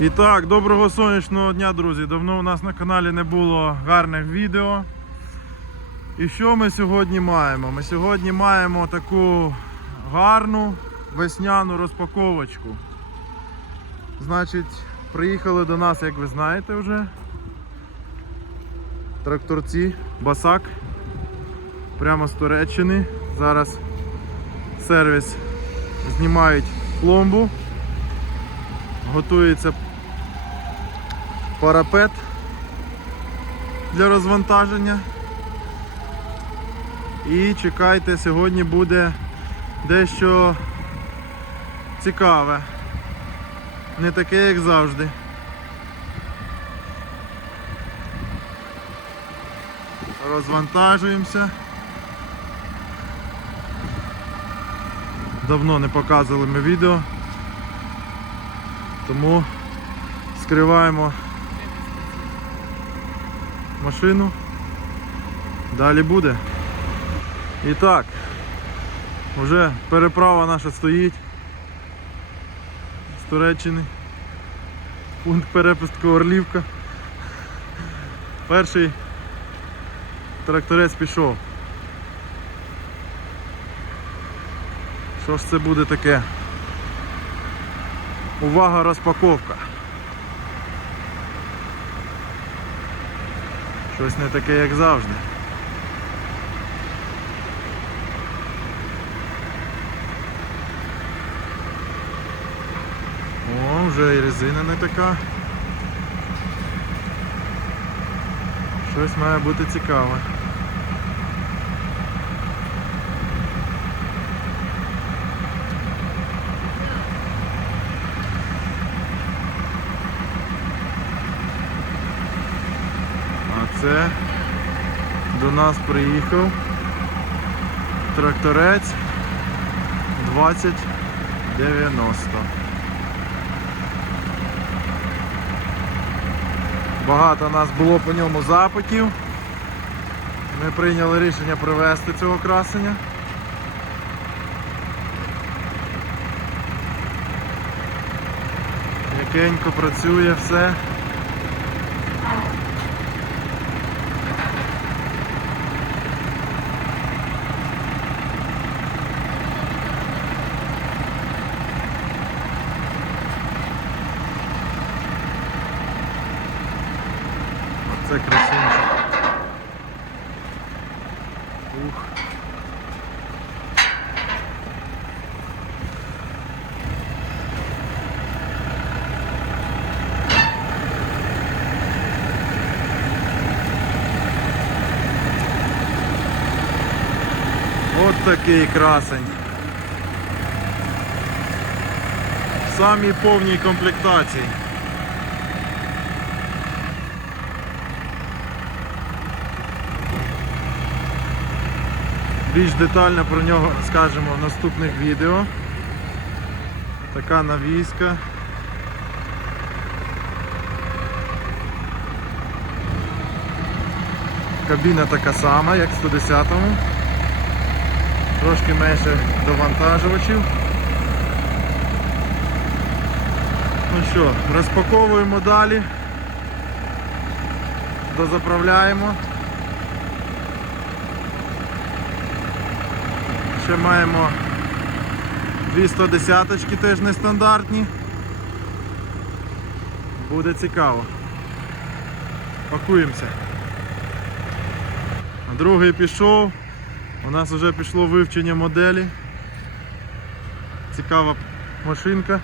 І так, доброго сонячного дня, друзі. Давно у нас на каналі не було гарних відео. І що ми сьогодні маємо? Ми сьогодні маємо таку гарну весняну розпаковочку. Значить, приїхали до нас, як ви знаєте вже. Тракторці, Басак. Прямо з Туреччини. Зараз сервіс знімають пломбу. Готується парапет для розвантаження. І чекайте, сьогодні буде дещо цікаве. Не таке, як завжди. Розвантажуємося. Давно не показували ми відео, тому скриваємо машину. Далі буде. І так, вже переправа наша стоїть з Туреччини. Пункт перепустку Орлівка. Перший тракторець пішов. Що ж це буде таке? Увага, розпаковка. Щось не таке, як завжди. О, вже і резина не така. Щось має бути цікаве. Це до нас приїхав тракторець 2090. Багато нас було по ньому запитів. Ми прийняли рішення привезти цього красення. Якенько працює все. Такий красень. В самій повній комплектації. Більш детально про нього скажемо в наступних відео. Така навіска. Кабіна така сама, як в 110-му. Трошки менше довантажувачів. Ну що, розпаковуємо далі. Дозаправляємо. Ще маємо 210 теж нестандартні. Буде цікаво. Пакуємося. Другий пішов. У нас вже пішло вивчення моделі. Цікава машинка.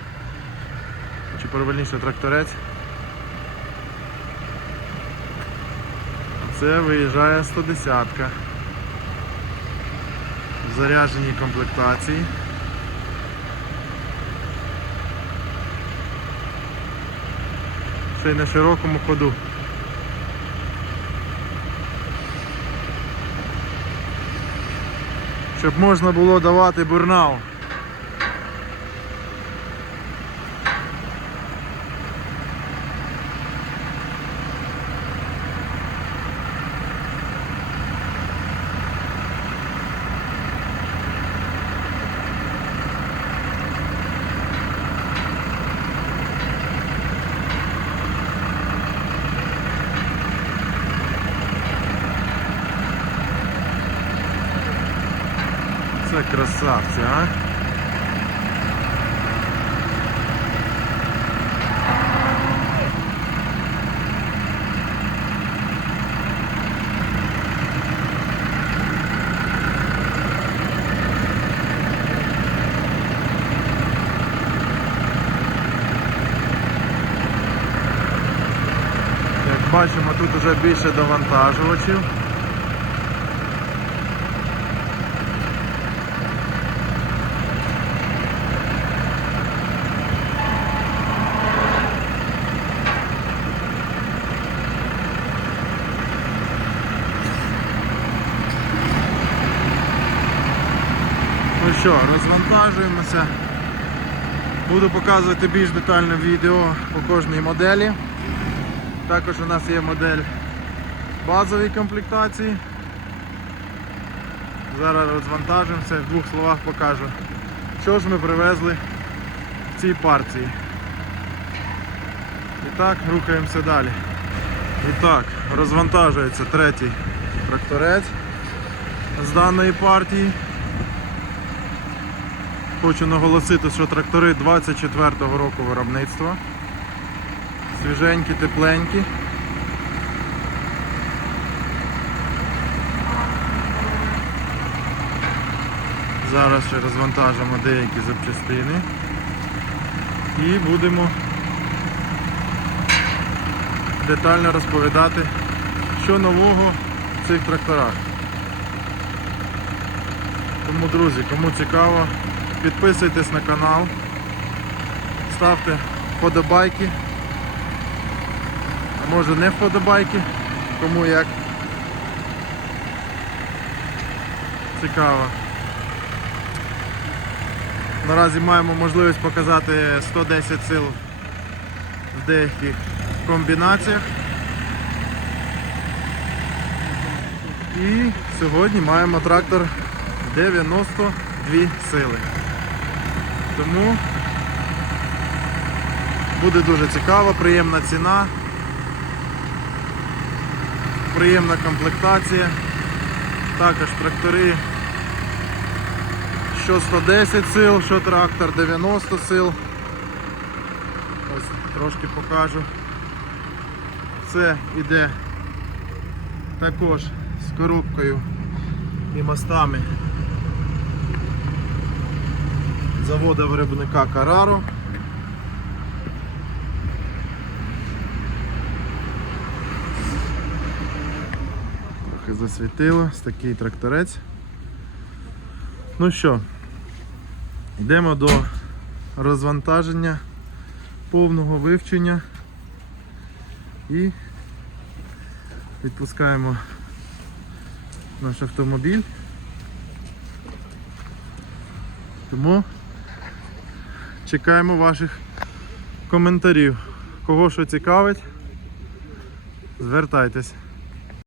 Чи правильніше тракторець. Це виїжджає 110 -ка в зарядженій комплектації. Ще й на широкому ходу. Щоб можна було давати бурнау. Оце красавці, а? Бачимо, тут вже більше довантажувачів. Ну що, розвантажуємося. Буду показувати більш детальне відео по кожній моделі. Також у нас є модель базової комплектації. Зараз розвантажимося, в двох словах покажу, що ж ми привезли в цій партії. І так, рухаємося далі. І так, розвантажується третій тракторець з даної партії. Хочу наголосити, що трактори 24-го року виробництва. Свіженькі, тепленькі. Зараз ще розвантажимо деякі запчастини і будемо детально розповідати, що нового в цих тракторах. Тому, друзі, кому цікаво, підписуйтесь на канал, ставте вподобайки, а може не вподобайки, кому як. Цікаво. Наразі маємо можливість показати 110 сил в деяких комбінаціях. І сьогодні маємо трактор 92 сили. Тому буде дуже цікаво, приємна ціна, приємна комплектація. Також трактори що 110 сил, що трактор 90 сил. Ось трошки покажу. Це іде також з коробкою і мостами заводу виробника Карару. Трохи засвітило, ось такий тракторець. Ну що, йдемо до розвантаження, повного вивчення і відпускаємо наш автомобіль. Тому чекаємо ваших коментарів. Кого що цікавить, звертайтесь.